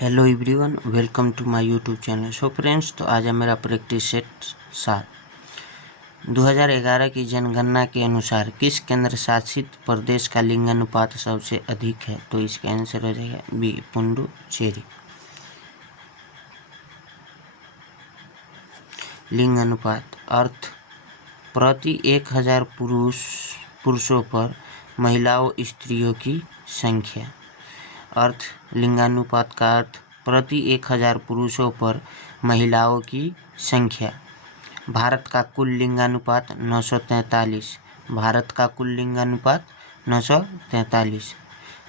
Hello everyone, welcome to my YouTube channel. So friends, तो आज है मेरा प्रैक्टिस सेट 7। 2011 की जनगणना के अनुसार किस केंद्र शासित प्रदेश का लिंगानुपात सबसे अधिक है? तो इसका आंसर हो जाएगा बी, पुडुचेरी। लिंगानुपात अर्थ प्रति 1000 पुरुषों पर महिलाओं स्त्रियों की संख्या। अर्थ लिंगानुपात का अर्थ प्रति 1000 पुरुषों पर महिलाओं की संख्या। भारत का कुल लिंगानुपात 943। भारत का कुल लिंगानुपात 943।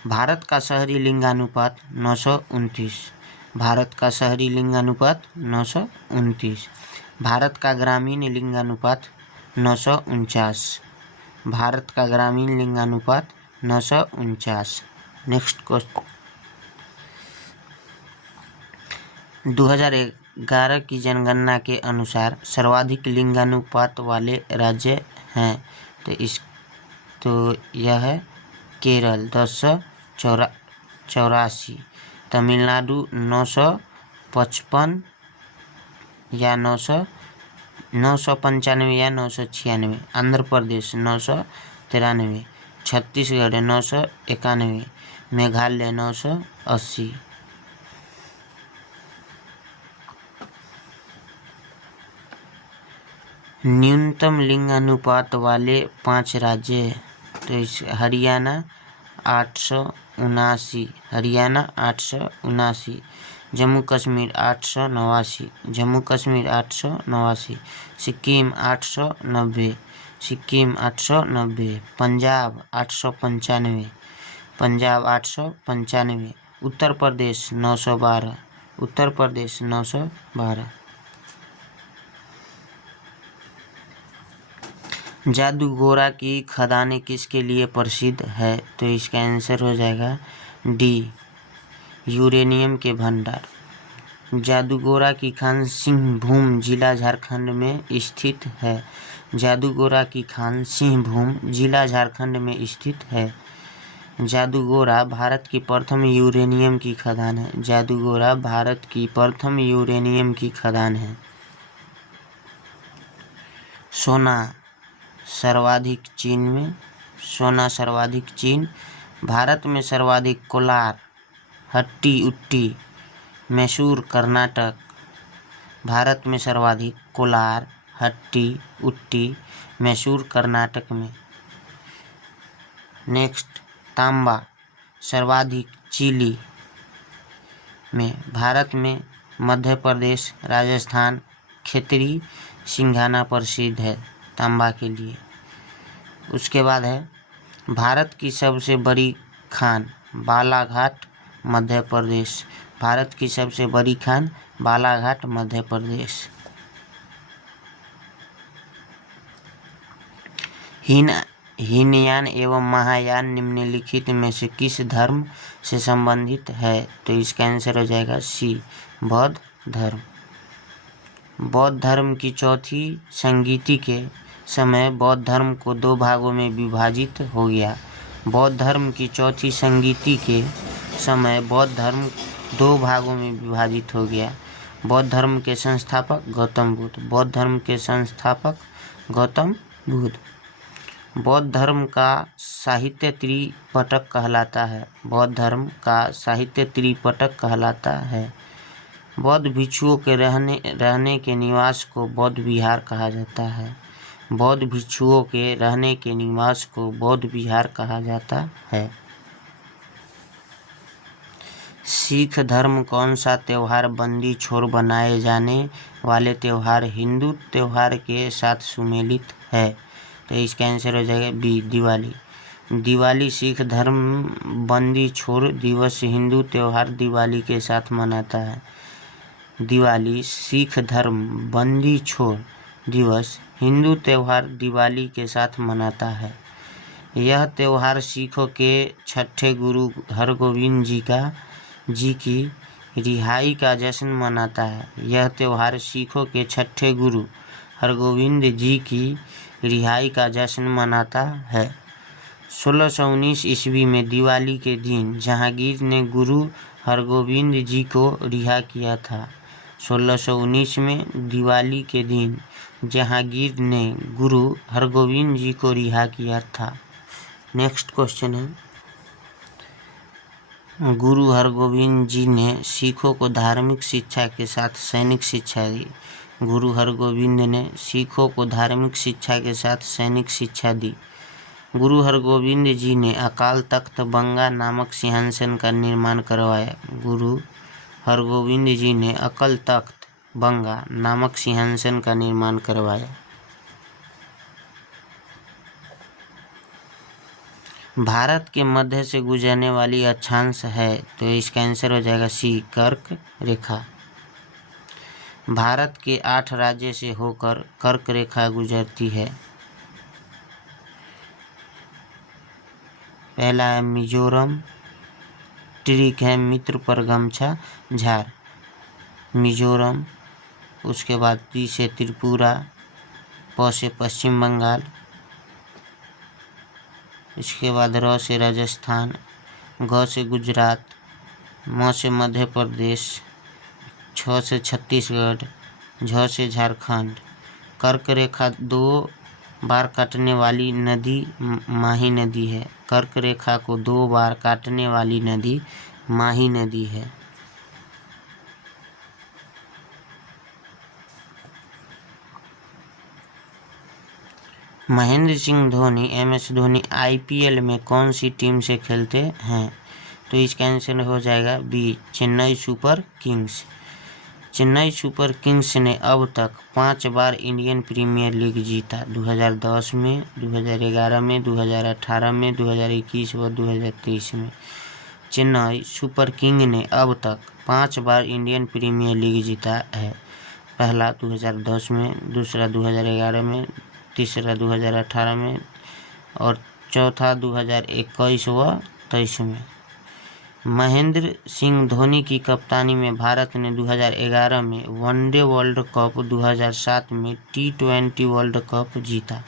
भारत का शहरी लिंगानुपात 929। भारत का शहरी लिंगानुपात 929। भारत का ग्रामीण लिंगानुपात 949। भारत का ग्रामीण लिंगानुपात 949। नेक्स्ट क्वेश्चन, 2011 की जनगणना के अनुसार सर्वाधिक लिंगानुपात वाले राज्य हैं। तो यह है केरल 1084, तमिलनाडु 955 या 995 या 996, आंध्र प्रदेश 993, छत्तीसगढ़ 991, मेघालय 980। न्यूनतम लिंगानुपात वाले 5 राज्य, तो इस हरियाणा 879, हरियाणा 879, जम्मू कश्मीर 889, जम्मू कश्मीर 889, सिक्किम 890, सिक्किम 890, पंजाब 895, पंजाब 895, उत्तर प्रदेश 912, उत्तर प्रदेश 912। जादूगोरा की खदानें किसके लिए प्रसिद्ध है? तो इसका आंसर हो जाएगा डी, यूरेनियम के भंडार। जादूगोरा की खान सिंहभूम जिला झारखंड में स्थित है। जादूगोरा की खान सिंहभूम जिला झारखंड में स्थित है। जादूगोरा भारत की प्रथम यूरेनियम की खदान है। जादूगोरा भारत की प्रथम यूरेनियम की खदान है। सोना सर्वाधिक चीन में, सोना सर्वाधिक चीन। भारत में सर्वाधिक कोलार, हट्टी उट्टी, मैसूर कर्नाटक। भारत में सर्वाधिक कोलार, हट्टी उट्टी, मैसूर कर्नाटक में। नेक्स्ट, तांबा सर्वाधिक चिली में। भारत में मध्य प्रदेश, राजस्थान, खेतरी, सिंघाना प्रसिद्ध है तांबा के लिए। उसके बाद है भारत की सबसे बड़ी खान, बालाघाट, मध्य प्रदेश। भारत की सबसे बड़ी खान बालाघाट, मध्य प्रदेश। हीनयान एवं महायान निम्नलिखित में से किस धर्म से संबंधित है? तो इसका आंसर हो जाएगा सी, बौद्ध धर्म। बौद्ध धर्म की चौथी संगीति के समय बौद्ध धर्म को 2 भागों में विभाजित हो गया। बौद्ध धर्म की चौथी संगीति के समय बौद्ध धर्म 2 भागों में विभाजित हो गया। बौद्ध धर्म के संस्थापक गौतम बुद्ध। बौद्ध धर्म के संस्थापक गौतम बुद्ध। बौद्ध धर्म का साहित्य त्रिपिटक कहलाता है। बौद्ध धर्म का साहित्य त्रिपिटक कहलाता है। बौद्ध भिक्षुओं के रहने के निवास को बौद्ध विहार कहा जाता है। बौद्ध भिक्षुओं के रहने के निवास को बौद्ध विहार कहा जाता है। सिख धर्म कौन सा त्यौहार बंदी छोड़ बनाए जाने वाले त्यौहार हिंदू त्यौहार के साथ सुमेलित है? तो इसका आंसर हो जाएगा बी, दिवाली। दिवाली सिख धर्म बंदी छोड़ दिवस हिंदू त्यौहार दिवाली के साथ मनाता है। दिवाली सिख धर्म बंदी छोड़ दिवस हिंदू त्यौहार दिवाली के साथ मनाता है। यह त्यौहार सिखों के छठे गुरु हरगोविंद जी की रिहाई का जश्न मनाता है। यह त्यौहार सिखों के छठे गुरु हरगोविंद जी की रिहाई का जश्न मनाता है। 1619 ईस्वी में दिवाली के दिन जहांगीर ने गुरु हरगोविंद जी को रिहा किया था? 1619 में दिवाली के दिन जहांगीर ने गुरु हरगोविंद जी को रिहा किया था। नेक्स्ट क्वेश्चन है, गुरु हरगोविंद जी ने सिखों को धार्मिक शिक्षा के साथ सैनिक शिक्षा दी। गुरु हरगोविंद ने सिखों को धार्मिक शिक्षा के साथ सैनिक शिक्षा दी। गुरु हरगोविंद जी ने अकाल तख्त बंगा नामक सिंहासन का निर्माण करवाया। गुरु हरगोविंद जी ने अकाल तख्त बंगा नामक सिंहासन का निर्माण करवाया। भारत के मध्य से गुजरने वाली अक्षांश है, तो इसका आंसर हो जाएगा सी, कर्क रेखा। भारत के 8 राज्य से होकर कर्क रेखा गुजरती है। पहला है मिजोरम, ट्रिक है मित्र पर गमछा झार, मिजोरम। उसके बाद ती से त्रिपुरा, प से पश्चिम बंगाल, इसके बाद र से राजस्थान, ग से गुजरात, म से मध्य प्रदेश, छ से छत्तीसगढ़, झ से झारखंड। कर्क रेखा 2 बार काटने वाली नदी माही नदी है। कर्क रेखा को 2 बार काटने वाली नदी माही नदी है। महेंद्र सिंह धोनी MS धोनी IPL में कौन सी टीम से खेलते हैं? तो इसका आंसर हो जाएगा B, Chennai Super Kings. Chennai Super Kings ने अब तक 5 बार इंडियन प्रीमियर लीग जीता। 2010 में, 2011 में, 2018 में, 2021 व 2023 में। चेन्नई सुपर किंग ने अब तक 5 बार इंडियन प्रीमियर लीग जीता है। पहला 2010 में, दूसरा 2011 में, तीसरा 2018 में और चौथा 2021 व 23 में। महेंद्र सिंह धोनी की कप्तानी में भारत ने 2011 में वनडे वर्ल्ड कप, 2007 में T20 वर्ल्ड कप जीता।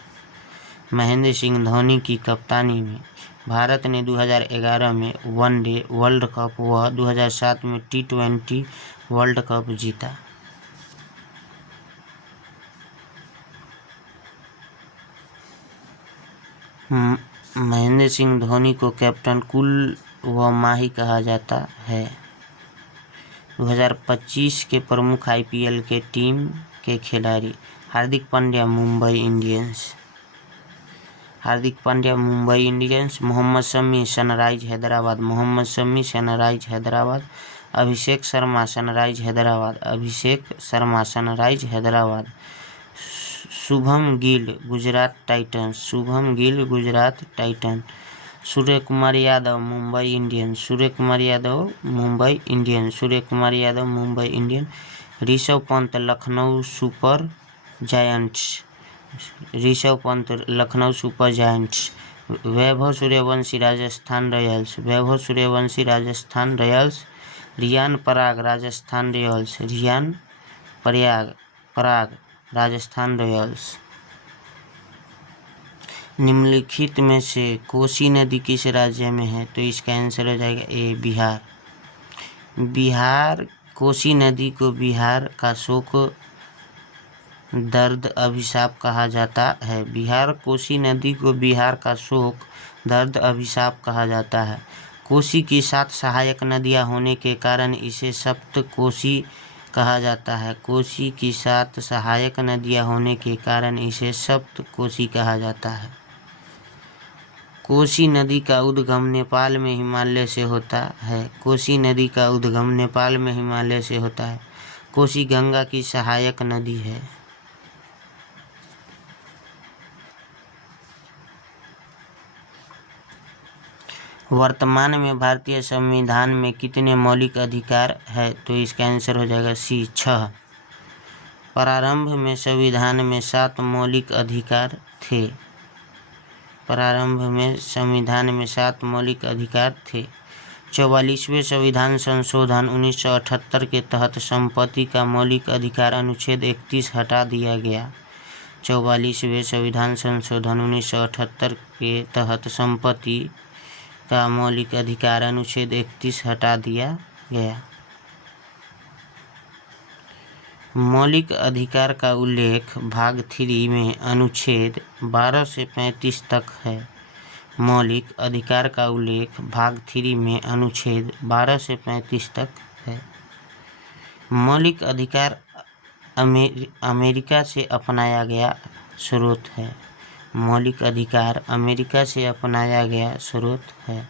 महेंद्र सिंह धोनी की कप्तानी में भारत ने 2011 में वनडे वर्ल्ड कप व 2007 में T20 वर्ल्ड कप जीता। महेंद्र सिंह धोनी को कैप्टन कुल व माही कहा जाता है। 2025 के प्रमुख IPL के टीम के खिलाड़ी Hardik Pandya Mumbai Indians, Hardik Pandya Mumbai Indians, Mohammed Shami Sunrise Hyderabad, Mohammed Shami Sunrise Hyderabad, Abhishek Sharma Sunrise Hyderabad, Abhishek Sharma Sunrise Hyderabad, Shubham Gill Gujarat Titans, Shubham Gill Gujarat Titan, Surya Kumar Yadav Mumbai Indians, Surya Kumar Yadav Mumbai Indians, Surya Kumar Yadav Mumbai Indian, Rishabh Pant Lucknow Super Giants, Rishabh Pant Lucknow Super Giants, Vaibhav Suryavanshi Rajasthan Royals, Vaibhav Suryavanshi Rajasthan Royals, Riyan Parag Rajasthan Royals, Riyan Parag Rajasthan Royals. निम्नलिखित में से कोसी नदी किस राज्य में है? तो इसका आंसर हो जाएगा ए, बिहार। बिहार कोसी नदी को बिहार का शोक दर्द अभिशाप कहा जाता है। बिहार कोसी नदी को बिहार का शोक दर्द अभिशाप कहा जाता है। कोसी की 7 सहायक नदियां होने के कारण इसे सप्त कोसी कहा जाता है। कोसी की 7 सहायक नदियां होने के कारण इसे सप्त कोसी कहा जाता है। कोसी नदी का उद्गम नेपाल में हिमालय से होता है। कोसी नदी का उद्गम नेपाल में हिमालय से होता है। कोसी गंगा की सहायक नदी है। वर्तमान में भारतीय संविधान में कितने मौलिक अधिकार है? तो इसका आंसर हो जाएगा सी, 6। प्रारंभ में संविधान में 7 मौलिक अधिकार थे। प्रारंभ में संविधान में 7 मौलिक अधिकार थे। 44वें संविधान संशोधन 1978 के तहत संपत्ति का मौलिक अधिकार अनुच्छेद 31 हटा दिया गया। 44वें संविधान संशोधन 1978 के तहत संपत्ति का मौलिक अधिकार अनुच्छेद 31 हटा दिया गया। मौलिक अधिकार का उल्लेख भाग 3 में अनुच्छेद 12 से 35 तक है। मौलिक अधिकार का उल्लेख भाग 3 में अनुच्छेद 12 से 35 तक है। मौलिक अधिकार अमेरिका से अपनाया गया स्रोत है। मौलिक अधिकार अमेरिका से अपनाया गया स्रोत है।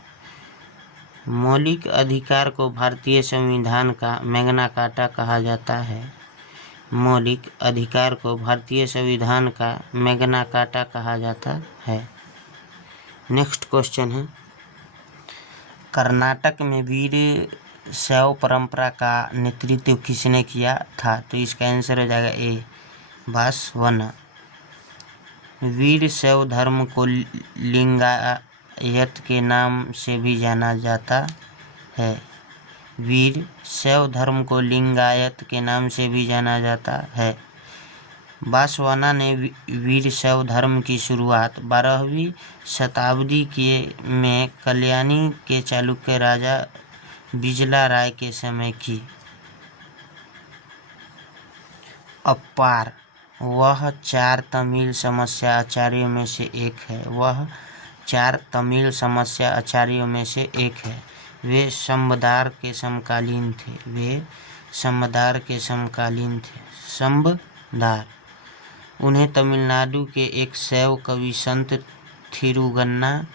मौलिक अधिकार को भारतीय संविधान का मैग्ना कार्टा कहा जाता है। मौलिक अधिकार को भारतीय संविधान का मैग्ना कार्टा कहा जाता है। नेक्स्ट क्वेश्चन है, कर्नाटक में वीर शैव परंपरा का नेतृत्व किसने किया था? तो इसका आंसर हो जाएगा ए, बसवण्णा। वीर शैव धर्म को लिंगायत के नाम से भी जाना जाता है। वीर शैव धर्म को लिंगायत के नाम से भी जाना जाता है। बसवण्णा ने वीर शैव धर्म की शुरुआत 12वीं शताब्दी में कल्याणी के चालुक्य राजा बिजला राय के समय की। अप्पार वह 4 तमिल समस्या आचार्यों में से एक है। वह 4 तमिल समस्या आचार्यों में से एक है। वे संबदार के समकालीन थे। वे संबदार के समकालीन थे। संबदार। उन्हें तमिलनाडु के एक शैव कवि संत थिरुगन्ना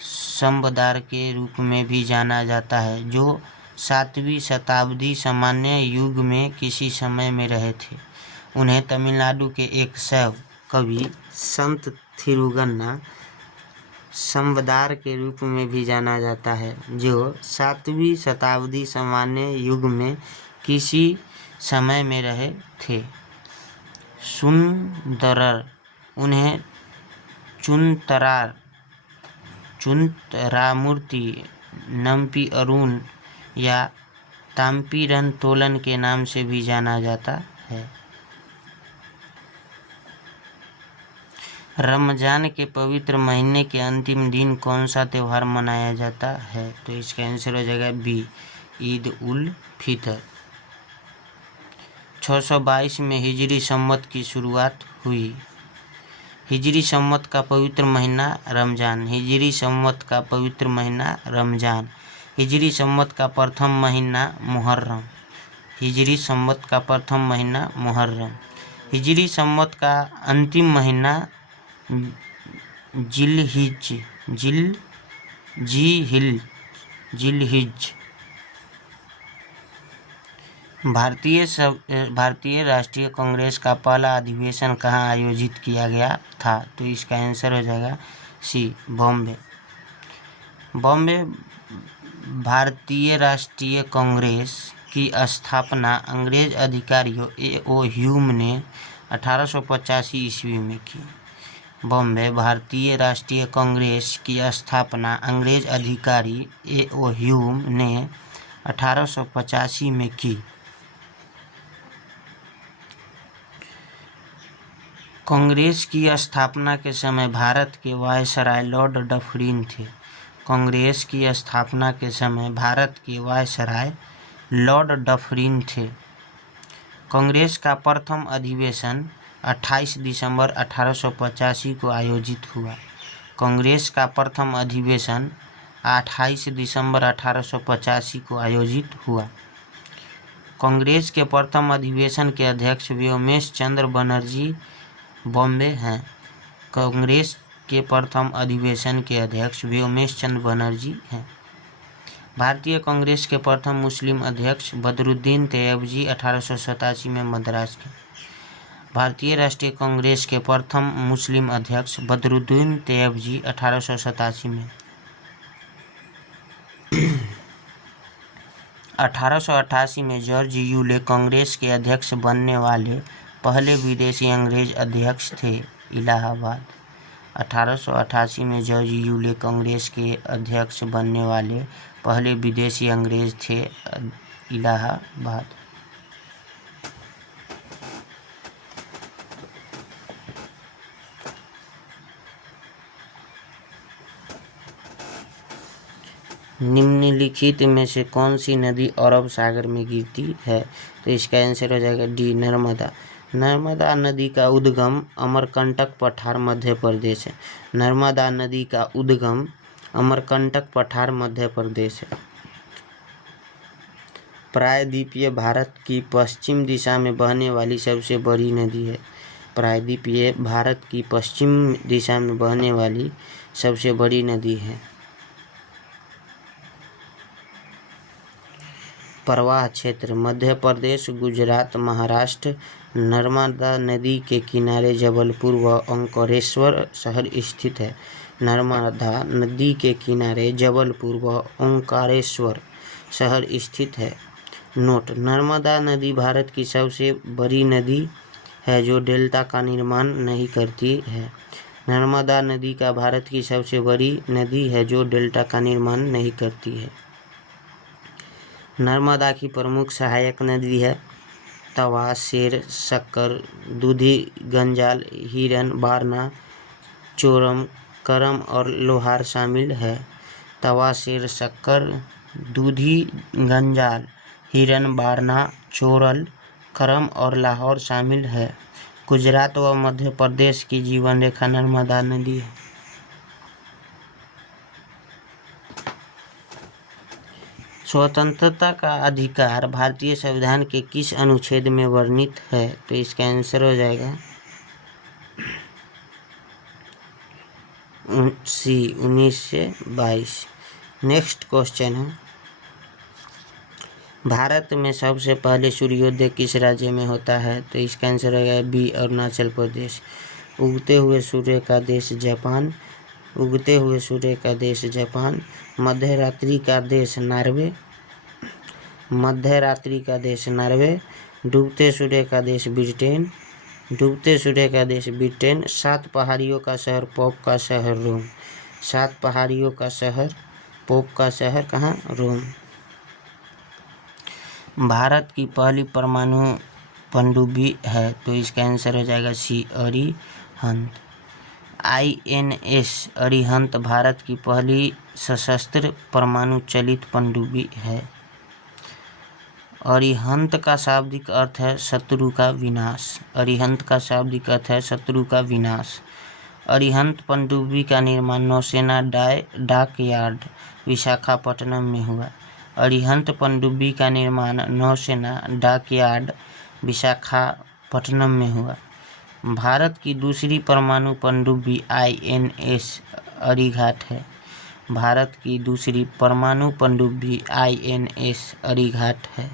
संबदार के रूप में भी जाना जाता है, जो 7वीं शताब्दी सामान्य युग में किसी समय में रहे थे। उन्हें तमिलनाडु के एक शैव कवि संत थिरुगन्ना संबदार के रूप में भी जाना जाता है, जो 7वीं शताब्दी सामान्य युग में किसी समय में रहे थे। सुंदरर। उन्हें चुंतरामूर्ति, नम्पी अरुण या ताम्पिरन तोलन के नाम से भी जाना जाता है। रमजान के पवित्र महीने के अंतिम दिन कौन सा त्यौहार मनाया जाता है? तो इसका आंसर हो जाएगा बी, ईद उल फितर। 622 में हिजरी संवत की शुरुआत हुई। हिजरी संवत का पवित्र महीना रमजान। हिजरी संवत का पवित्र महीना रमजान। हिजरी संवत का प्रथम महीना मुहर्रम। हिजरी संवत का प्रथम महीना मुहर्रम। हिजरी संवत का अंतिम महीना जिलहिज। भारतीय राष्ट्रीय कांग्रेस का पहला अधिवेशन कहाँ आयोजित किया गया था? तो इसका आंसर हो जाएगा सी, बॉम्बे। बॉम्बे। भारतीय राष्ट्रीय कांग्रेस की स्थापना अंग्रेज अधिकारियों ए.ओ. ह्यूम ने 1885 ईस्वी में की। बॉम्बे। भारतीय राष्ट्रीय कांग्रेस की स्थापना अंग्रेज अधिकारी ए.ओ. ह्यूम ने 1885 में की। कांग्रेस की स्थापना के समय भारत के वायसराय लॉर्ड डफरिन थे। कांग्रेस की स्थापना के समय भारत के वायसराय लॉर्ड डफरिन थे। कांग्रेस का प्रथम अधिवेशन 28 दिसंबर 1885 को आयोजित हुआ। कांग्रेस का प्रथम अधिवेशन 28 दिसंबर 1885 को आयोजित हुआ। कांग्रेस के प्रथम अधिवेशन के अध्यक्ष व्योमेश चंद्र बनर्जी बॉम्बे हैं। कांग्रेस के प्रथम अधिवेशन के अध्यक्ष व्योमेश चंद्र बनर्जी हैं। भारतीय कांग्रेस के प्रथम मुस्लिम अध्यक्ष बदरुद्दीन तैयबजी 1887 में मद्रास के। भारतीय राष्ट्रीय कांग्रेस के प्रथम मुस्लिम अध्यक्ष बदरुद्दीन तैयबजी 1887 में। 1888 में जॉर्ज यूले कांग्रेस के अध्यक्ष बनने वाले पहले विदेशी अंग्रेज अध्यक्ष थे। इलाहाबाद। 1888 में जॉर्ज यूले कांग्रेस के अध्यक्ष बनने वाले पहले विदेशी अंग्रेज थे। इलाहाबाद। निम्नलिखित में से कौन सी नदी अरब सागर में गिरती है? तो इसका आंसर हो जाएगा डी, नर्मदा। नर्मदा नदी का उद्गम अमरकंटक पठार मध्य प्रदेश है। नर्मदा नदी का उद्गम अमरकंटक पठार मध्य प्रदेश है। प्रायद्वीपीय भारत की पश्चिम दिशा में बहने वाली सबसे बड़ी नदी है। प्रायद्वीपीय भारत की पश्चिम दिशा में बहने वाली सबसे बड़ी नदी है। प्रवाह क्षेत्र मध्य प्रदेश, गुजरात, महाराष्ट्र। नर्मदा नदी के किनारे जबलपुर व ओंकारेश्वर शहर स्थित है। नर्मदा नदी के किनारे जबलपुर व ओंकारेश्वर शहर स्थित है। नोट: नर्मदा नदी भारत की सबसे बड़ी नदी है जो डेल्टा का निर्माण नहीं करती है। नर्मदा नदी का भारत की सबसे बड़ी नदी है जो डेल्टा का निर्माण नहीं करती है। नर्मदा की प्रमुख सहायक नदी है तवा, शेर, शक्कर, दूधी, गंजाल, हिरन, बारना, चोरम, करम और लोहार शामिल है। तवा, शेर, शक्कर, दूधी, गंजाल, हिरन, बारना, चोरल, करम और लाहौर शामिल है। गुजरात व मध्य प्रदेश की जीवन रेखा नर्मदा नदी है। स्वतंत्रता का अधिकार भारतीय संविधान के किस अनुच्छेद में वर्णित है? तो इसका आंसर हो जाएगा सी, 19 से 22। नेक्स्ट क्वेश्चन है, भारत में सबसे पहले सूर्योदय किस राज्य में होता है? तो इसका आंसर हो जाएगा बी, अरुणाचल प्रदेश। उगते हुए सूर्य का देश जापान। उगते हुए सूर्य का देश जापान। मध्य रात्रि का देश नॉर्वे। मध्य रात्रि का देश नॉर्वे। डूबते सूर्य का देश ब्रिटेन। डूबते सूर्य का देश ब्रिटेन। 7 पहाड़ियों का शहर, पोप का शहर रोम। 7 पहाड़ियों का शहर, पोप का शहर कहाँ? रोम। भारत की पहली परमाणु पनडुब्बी है तो इसका आंसर हो जाएगा सी, अरिहंत। INS अरिहंत भारत की पहली सशस्त्र परमाणु चलित पनडुब्बी है। अरिहंत का शाब्दिक अर्थ है शत्रु का विनाश। अरिहंत का शाब्दिक अर्थ है शत्रु का विनाश। अरिहंत पनडुब्बी का निर्माण नौसेना डॉकयार्ड विशाखापट्टनम में हुआ। अरिहंत पनडुब्बी का निर्माण नौसेना डॉकयार्ड विशाखापट्टनम में हुआ। भारत की दूसरी परमाणु पनडुब्बी INS अरिघाट है। भारत की दूसरी परमाणु पनडुब्बी INS अरिघाट है।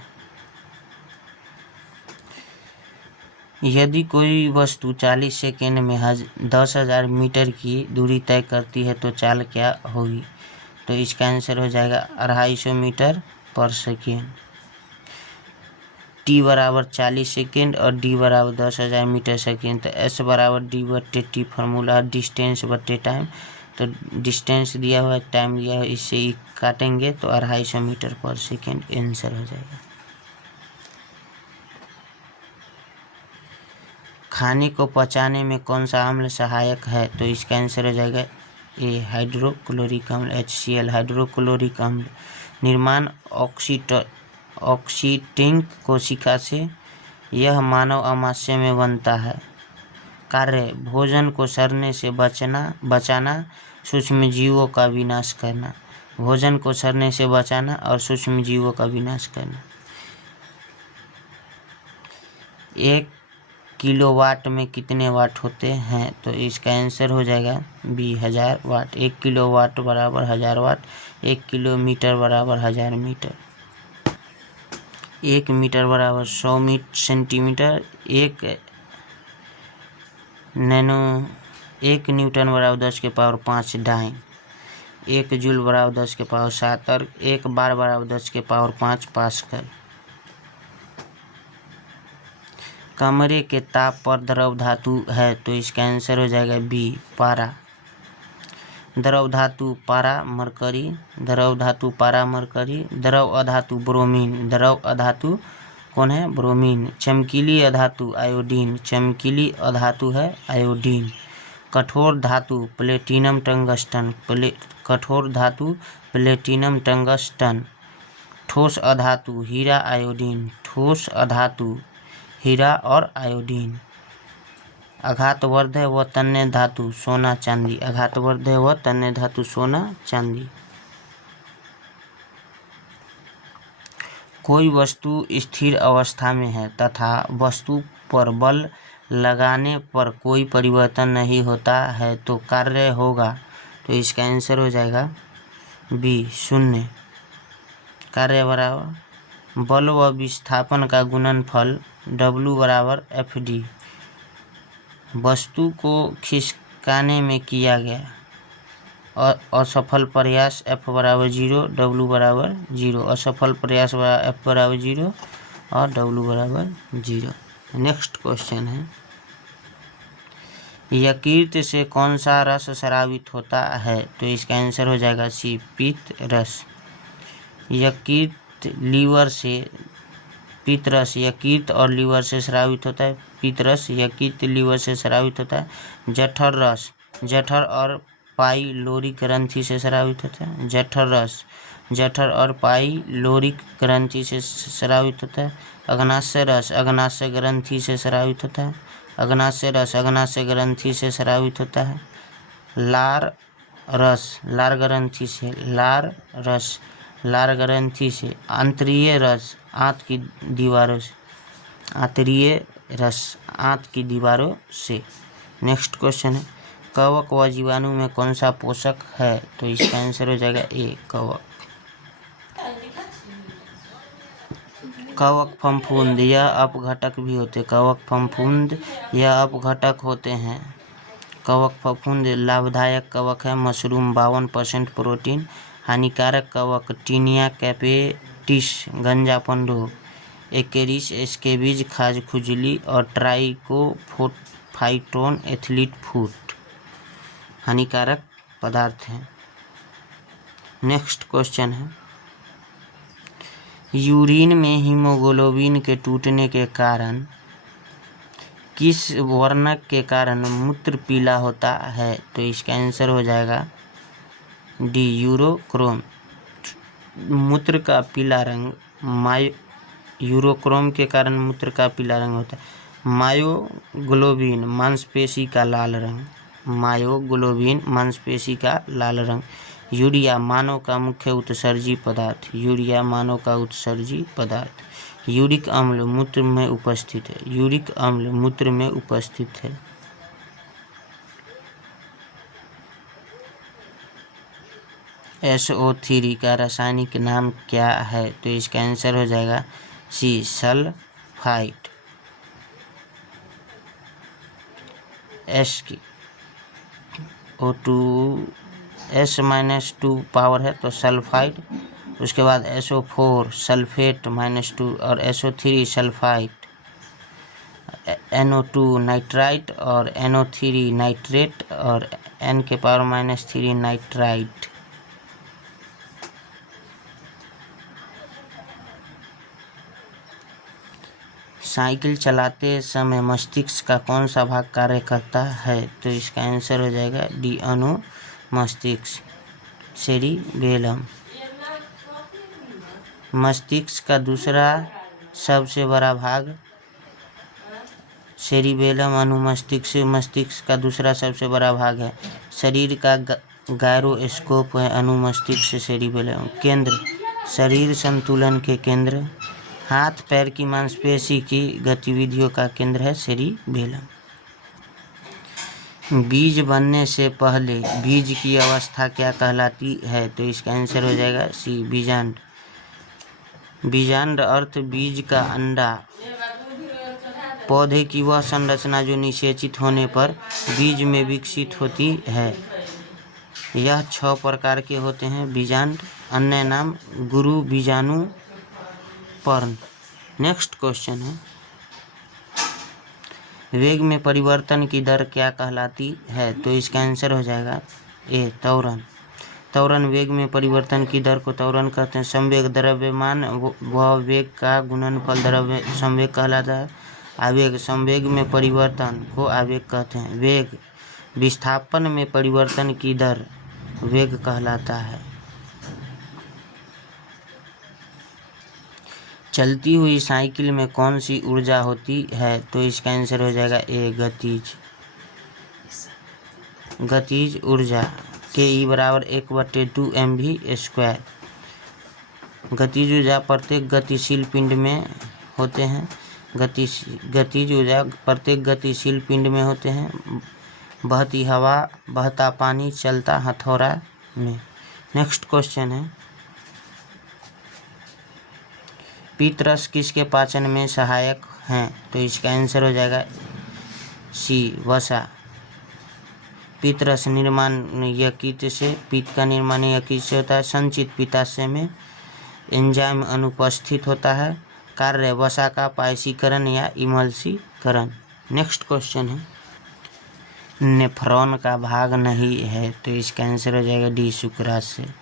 यदि कोई वस्तु 40 सेकेंड में 10,000 मीटर की दूरी तय करती है तो चाल क्या होगी? तो इसका आंसर हो जाएगा 250 मीटर पर सेकेंड। T बराबर 40 सेकेंड और D बराबर 10,000 मीटर सेकेंड। तो S बराबर D/T फार्मूला, डिस्टेंस बटे टाइम। तो डिस्टेंस दिया हुआ है, टाइम दिया हुआ है, इससे ही काटेंगे तो 250 मीटर पर सेकेंड आंसर हो जाएगा। खाने को पचाने में कौन सा अम्ल सहायक है? तो इसका आंसर हो जाएगा ए, हाइड्रोक्लोरिक अम्ल, HCl हाइड्रोक्लोरिक अम्ल। निर्माण ऑक्सीटिंग कोशिका से, यह मानव आमाशय में बनता है। कार्य भोजन को सड़ने से बचाना, सूक्ष्मजीवों का विनाश करना। भोजन को सड़ने से बचाना और सूक्ष्मजीवों का विनाश करना। 1 किलोवाट में कितने वाट होते हैं? तो इसका आंसर हो जाएगा बी, 1000 वाट। 1 किलोवाट बराबर 1000 वाट। 1 किलोमीटर बराबर 1000 मीटर। 1 मीटर बराबर 100 सेंटीमीटर। 1 न्यूटन बराबर 10 के पावर 5 डाइन। 1 जूल बराबर 10 के पावर 7 और 1 बार बराबर 10 के पावर 5 पास्कल। कमरे के ताप पर द्रव धातु है तो इसका आंसर हो जाएगा बी, पारा। द्रव धातु पारा मरकरी। द्रव धातु पारा मरकरी। द्रव अधातु ब्रोमीन। द्रव अधातु कौन है? ब्रोमीन। चमकीली अधातु आयोडीन। चमकीली अधातु है आयोडीन। कठोर धातु प्लेटिनम टंगस्टन, कठोर धातु प्लेटिनम टंगस्टन। ठोस अधातु हीरा आयोडीन, ठोस अधातु हीरा और आयोडीन। आघातवर्धक व तन्य धातु सोना चांदी, आघातवर्धक व तन्य धातु सोना चांदी। कोई वस्तु स्थिर अवस्था में है तथा वस्तु पर बल लगाने पर कोई परिवर्तन नहीं होता है तो कार्य होगा, तो इसका आंसर हो जाएगा बी 0। कार्य बराबर बल व विस्थापन का गुणनफल W बराबर FD। वस्तु को खिसकाने में किया गया असफल प्रयास F बराबर 0, W बराबर 0। असफल प्रयास F बराबर 0 और W बराबर 0। नेक्स्ट क्वेश्चन है, यकृत से कौन सा रस स्रावित होता है, तो इसका आंसर हो जाएगा सी पित्त रस। यकृत लीवर से पित्त रस यकृत और लीवर से स्रावित होता है। पित्त रस यकृत लीवर से स्रावित होता है। जठर रस जठर और पाइलोरिक ग्रंथि से स्रावित होता है। जठर रस जठर और पाइलोरिक ग्रंथि से स्रावित होता है। अग्नाशय रस अग्नाशय ग्रंथि से स्रावित होता है। अग्नाशय रस अग्नाशय ग्रंथि से स्रावित होता है। लार रस लार ग्रंथि से लार रस लार ग्रंथि से। आंतरीय रस आंत की दीवारों से आंतरीय रस आंत की दीवारों से। नेक्स्ट क्वेश्चन है, कवक व जीवाणु में कौन सा पोषक है, तो इसका आंसर हो जाएगा ए कवक। कवक फफूंद यह अपघटक भी होते कवक फफूंद यह अपघटक होते हैं। कवक फफूंद लाभदायक कवक है। Mushroom 52% protein. हानिकारक कवक टीनिया कैपेटिस गंजापन रोग, एकेरिस स्केबीज खाज खुजली और ट्राइकोफाइटोन एथलीट फुट हानिकारक पदार्थ हैं। नेक्स्ट क्वेश्चन है, यूरिन में हीमोग्लोबिन के टूटने के कारण किस वर्णक के कारण मूत्र पीला होता है, तो इसका आंसर हो जाएगा डी यूरोक्रोम। मूत्र का पीला रंग यूरोक्रोम के कारण मूत्र का पीला रंग होता है। मायोग्लोबिन मांसपेशी का लाल रंग मायोग्लोबिन मांसपेशी का लाल रंग। यूरिया मानव का मुख्य उत्सर्जी पदार्थ यूरिया मानव का उत्सर्जी पदार्थ। यूरिक अम्ल मूत्र में उपस्थित है यूरिक अम्ल मूत्र में उपस्थित है। SO3 का रासायनिक नाम क्या है, तो इसका आंसर हो जाएगा सी सल्फाइड। S-2 पावर है तो सल्फाइड। उसके बाद SO4 सल्फेट -2 और SO3 सल्फाइड। NO2 नाइट्राइट और NO3 नाइट्रेट और N⁻³ नाइट्राइट। साइकिल चलाते समय मस्तिष्क का कौन सा भाग कार्य करता है, तो इसका आंसर हो जाएगा डी अनुमस्तिष्क सेरिबेलम। मस्तिष्क का दूसरा सबसे बड़ा भाग सेरिबेलम अनुमस्तिष्क मस्तिष्क का दूसरा सबसे बड़ा भाग है। शरीर का गायरोस्कोप है अनुमस्तिष्क सेरिबेलम। केंद्र शरीर संतुलन के केंद्र। हाथ पैर की मांसपेशी की गतिविधियों का केंद्र है सेरिबेलम। बीज बनने से पहले बीज की अवस्था क्या कहलाती है, तो इसका आंसर हो जाएगा सी बीजांड। बीजांड अर्थ बीज का अंडा। पौधे की वह संरचना जो निषेचित होने पर बीज में विकसित होती है। यह 6 प्रकार के होते हैं बीजांड। अन्य नाम गुरु बीजाणु पर्ण। नेक्स्ट क्वेश्चन है, वेग में परिवर्तन की दर क्या कहलाती है, तो इसका आंसर हो जाएगा ए त्वरण। त्वरण वेग में परिवर्तन की दर को त्वरण कहते हैं। संवेग द्रव्यमान व वेग का गुणनफल द्रव्य संवेग कहलाता है। आवेग संवेग में परिवर्तन को आवेग कहते हैं। वेग विस्थापन में परिवर्तन की दर वेग कहलाता है। चलती हुई साइकिल में कौन सी ऊर्जा होती है? तो इसका आंसर हो जाएगा ए, गतिज ऊर्जा। के बराबर 1/2 mv²। गतिज ऊर्जा प्रत्येक गतिशील पिंड में होते हैं। गतिज ऊर्जा प्रत्येक गतिशील पिंड में होते हैं। बहती हवा, बहता पानी, चलता हथौड़ा में। नेक्स्ट क्वेश्चन है, पीतरस किसके पाचन में सहायक हैं? तो इसका आंसर हो जाएगा सी, वसा। पीतरस निर्माण यकृत से, पित्त का निर्माण यकृत से होता है। संचित पित्ताशय में एंजाइम अनुपस्थित होता है। कार्य वसा का पायसीकरण या इमल्सीकरण। नेक्स्ट क्वेश्चन है, नेफ्रॉन का भाग नहीं है। तो इसका आंसर हो जाएगा डी, शुक्राशय।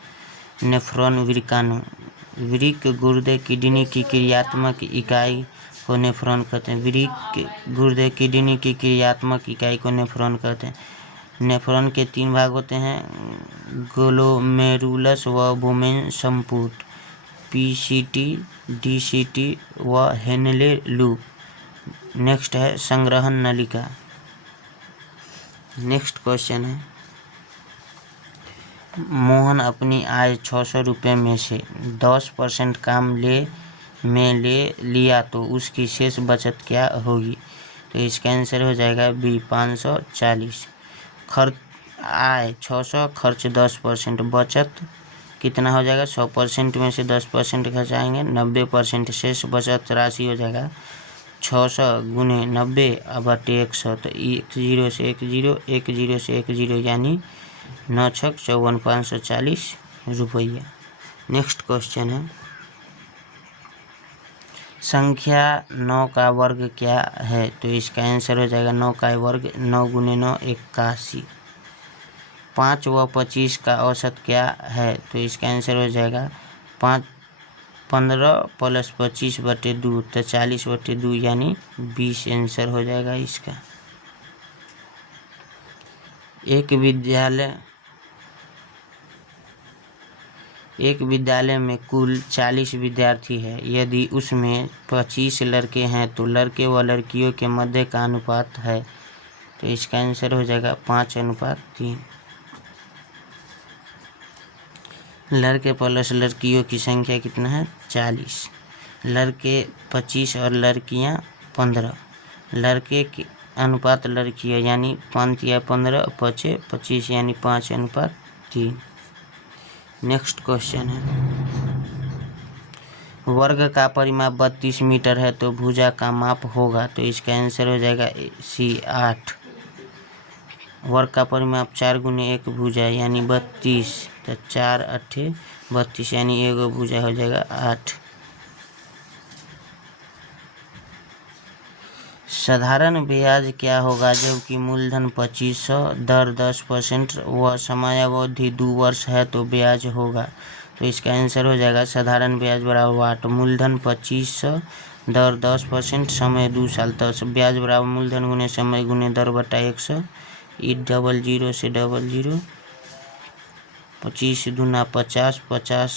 नेफ्रॉन वृकाणु, वृक्क, गुर्दे, किडनी की क्रियात्मक इकाई को नेफ्रॉन कहते हैं। वृक्क, गुर्दे, किडनी की क्रियात्मक इकाई को नेफ्रॉन कहते हैं। नेफ्रॉन के 3 भाग होते हैं, ग्लोमेरुलस व वुमेन संपुट, पीसीटी, डीसीटी व हेनले लूप। नेक्स्ट है संग्रहण नलिका। नेक्स्ट क्वेश्चन है, मोहन अपनी आय 600 रुपये में से 10% काम में ले लिया तो उसकी शेष बचत क्या होगी? तो इसका आंसर हो जाएगा बी, 540। आय 600, खर्च 10%, बचत कितना हो जाएगा? 100% में से 10% घटाएंगे, 90%। शेष बचत राशि हो जाएगा 600 गुने 90/100। तो 10 से 10, 10 से 10 यानी 9 छक 54, 540 रुपया। नेक्स्ट क्वेश्चन है, संख्या 9 का वर्ग क्या है? तो इसका आंसर हो जाएगा 9 का वर्ग, 9 गुने 9 81। 5 व 25 का औसत क्या है? तो इसका आंसर हो जाएगा 15 + 25/2, तो 40/2 यानी 20 आंसर हो जाएगा इसका। एक विद्यालय में कुल 40 विद्यार्थी है। यदि उसमें 25 लड़के हैं तो लड़के व लड़कियों के मध्य का अनुपात है। तो इसका आंसर हो जाएगा 5:3। लड़के प्लस लड़कियों की संख्या कितना है? 40। लड़के 25 और लड़कियां 15। लड़के के अनुपात लड़कियां यानी 5 या 15, 25 यानी 5:3। नेक्स्ट क्वेश्चन है, वर्ग का परिमाप 32 मीटर है तो भुजा का माप होगा। तो इसका आंसर हो जाएगा सी, 8। वर्ग का परिमाप 4 गुने 1 भुजा यानी 32, तो 4 8 32 यानी 1 भुजा हो जाएगा 8। साधारण ब्याज क्या होगा जबकि मूलधन 2500, दर 10% व समयावधि 2 वर्ष है तो ब्याज होगा? तो इसका आंसर हो जाएगा साधारण ब्याज बराबर 8, मूलधन 2500, दर 10%, समय 2 साल। तो ब्याज बराबर मूलधन गुने समय गुने दर बटा 100। 00 से 00, 25 दूना 50, 50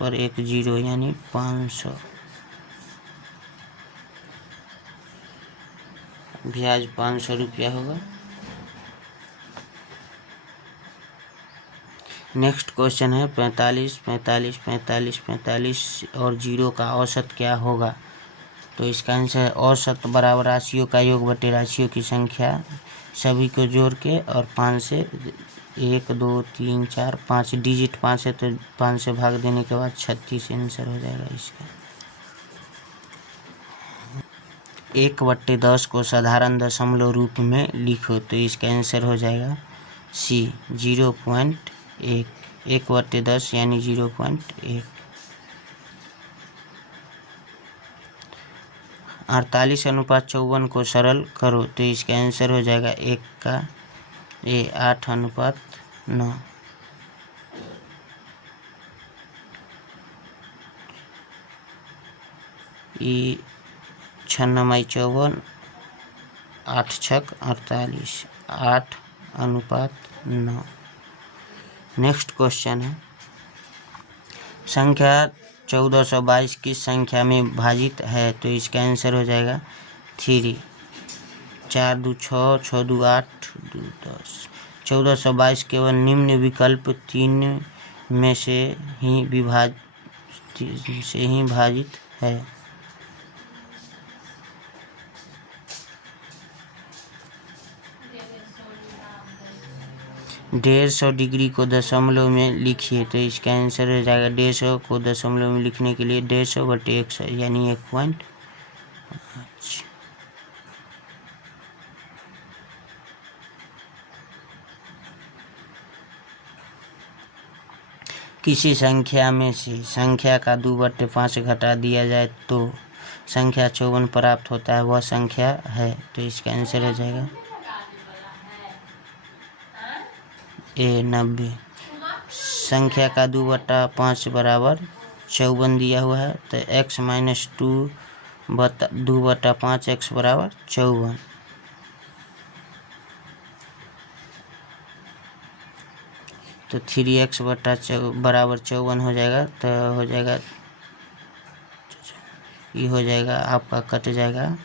पर 1 0 यानी 500। ब्याज 500 रुपया होगा। नेक्स्ट क्वेश्चन है 45, 45, 45, 45 और 0 का औसत क्या होगा? तो इसका आंसर है औसत बराबर राशियों का योग बटे राशियों की संख्या सभी को जोड़ के, और 5 से 1 2 3 4 5 डिजिट 5 है तो 5 से भाग देने के बाद 36 आंसर हो जाएगा इसका। 1/10 को साधारण दशमलव रूप में लिखो। तो इसका आंसर हो जाएगा सी, 0.1। 1/10 यानी 0.1। 48:54 को सरल करो। तो इसका आंसर हो जाएगा 8:9। ये 6 9 54, 8 6 48, 8 अनुपात 9। नेक्स्ट क्वेश्चन है, संख्या 1422 किस संख्या में भाजित है? तो इसका आंसर हो जाएगा 3। 4 2 6, 6 2 8, 2 10। 1422 केवल निम्न विकल्प 3 में से ही भाजित है। 150 डिग्री को दशमलव में लिखिए, तो इसका आंसर हो जाएगा 150 को दशमलव में लिखने के लिए 150/100 यानी 1.5। किसी संख्या में से संख्या का 2/5 घटा दिया जाए तो संख्या 54 प्राप्त होता है, वह संख्या है। तो इसका आंसर हो जाएगा ए 90। संख्या का 2/5 बराबर 54 दिया हुआ है, तो x - 2/5 x बराबर 54। तो 3x बराबर 54 हो जाएगा, तो हो जाएगा ये हो जाएगा आपका कट जाएगा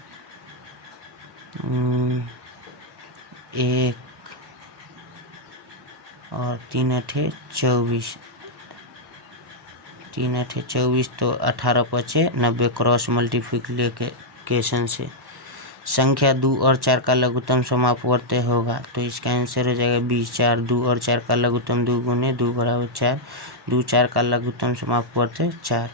1 और 3 8 24, 3 8 24, तो 18 5 90 क्रॉस मल्टीप्लिकेशन से संख्या 2 और 4 का लघुत्तम समापवर्त्य होगा। तो इसका आंसर हो जाएगा 20। 4 2 और 4 का लघुत्तम 2 गुने 2 बराबर 4। 2 4 का लघुत्तम समापवर्त्य 4।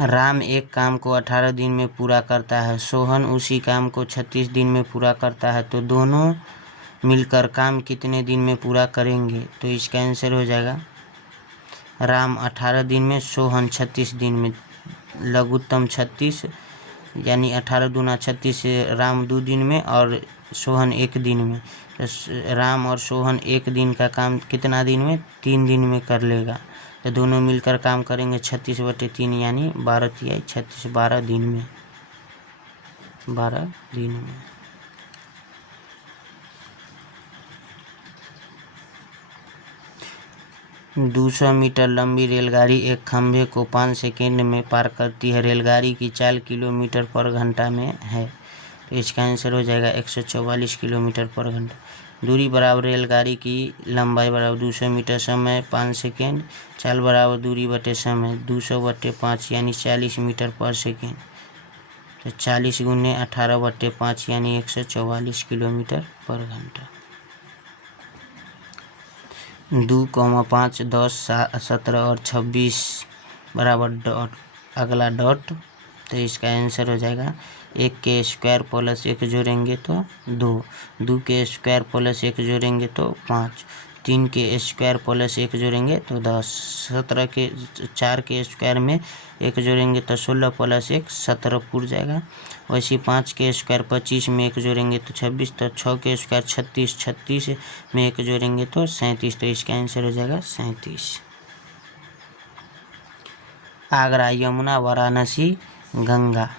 राम एक काम को 18 दिन में पूरा करता है, सोहन उसी काम को 36 दिन में पूरा करता है, तो दोनों मिलकर काम कितने दिन में पूरा करेंगे? तो इसका आंसर हो जाएगा राम 18 दिन में, सोहन 36 दिन में। लघुत्तम 36 यानी 18 दूना 36, राम 2 दिन में और सोहन 1 दिन में। तो राम और सोहन 1 दिन का काम कितना दिन में? 3 दिन में कर लेगा। तो दोनों मिलकर काम करेंगे 36/3 यानी 12 तिहाई 36, 12 दिन में। 12 दिन में। दो 200 मीटर लंबी रेलगाड़ी एक खंभे को 5 सेकेंड में पार करती है। रेलगाड़ी की चाल किलोमीटर/घंटा में है, तो इसका आंसर हो जाएगा 144 किलोमीटर/घंटा। दूरी बराबर रेलगाड़ी की लंबाई बराबर 200 मीटर, समय 5 सेकेंड, चाल बराबर दूरी बटे समय 200/5 यानी 40 मीटर/सेकेंड। तो 40 गुने 18/5 यानी 144 किलोमीटर/घंटा। 2, 5, 10, 17 और 26 बराबर डॉट, अगला डॉट। तो इसका आंसर हो जाएगा 1 के स्क्वायर प्लस 1 जोड़ेंगे तो 2, 2 के स्क्वायर प्लस 1 जोड़ेंगे तो 5, 3 के स्क्वायर प्लस 1 जोड़ेंगे तो 10, 17 के 4 के स्क्वायर में 1 जोड़ेंगे तो 16 प्लस 1 17 पूर जाएगा। वैसे 5 के स्क्वायर 25 में 1 जोड़ेंगे तो 26, तो 6 के स्क्वायर 36, 36 में 1 जोड़ेंगे तो 37। तो इसका आंसर हो जाएगा 37। आगरा, यमुना, वाराणसी, गंगा।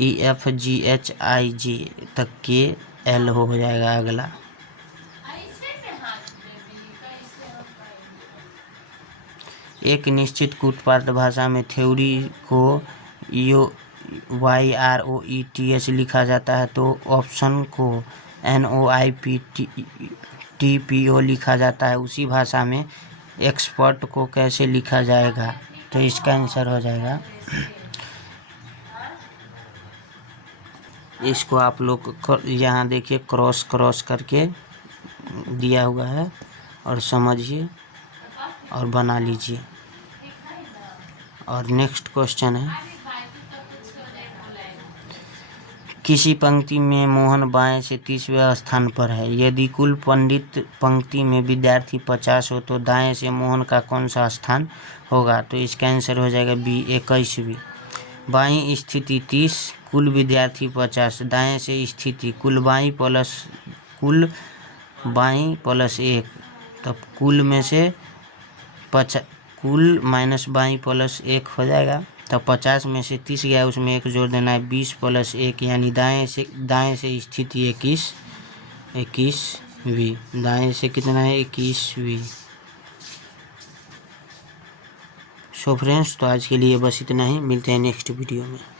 EFGHIJ तक के L हो जाएगा अगला। एक निश्चित कूटपाठ भाषा में थ्योरी को YROETH लिखा जाता है, तो ऑप्शन को NOIPTPO लिखा जाता है। उसी भाषा में एक्सपर्ट को कैसे लिखा जाएगा? तो इसका आंसर हो जाएगा, इसको आप लोग यहाँ देखिए क्रॉस करके दिया हुआ है और समझिए और बना लीजिए। और नेक्स्ट क्वेश्चन है, किसी पंक्ति में मोहन बाएं से 30वें स्थान पर है। यदि कुल पंडित पंक्ति में विद्यार्थी 50 हो तो दाएं से मोहन का कौन सा स्थान होगा? तो इसका आंसर हो जाएगा बी 21वीं। बाईं स्थिति 30, कुल विद्यार्थी 50, दाएं से स्थिति कुल बाईं प्लस 1, तब कुल में से कुल माइनस बाई प्लस 1 हो जाएगा। तो 50 में से 30 गया, उसमें 1 जोड़ देना है, 20 प्लस 1 यानी दाएं से स्थिति 21वीं। दाएं से कितना है 21वीं। सो फ्रेंड्स, तो आज के लिए बस इतना ही, मिलते हैं नेक्स्ट वीडियो में।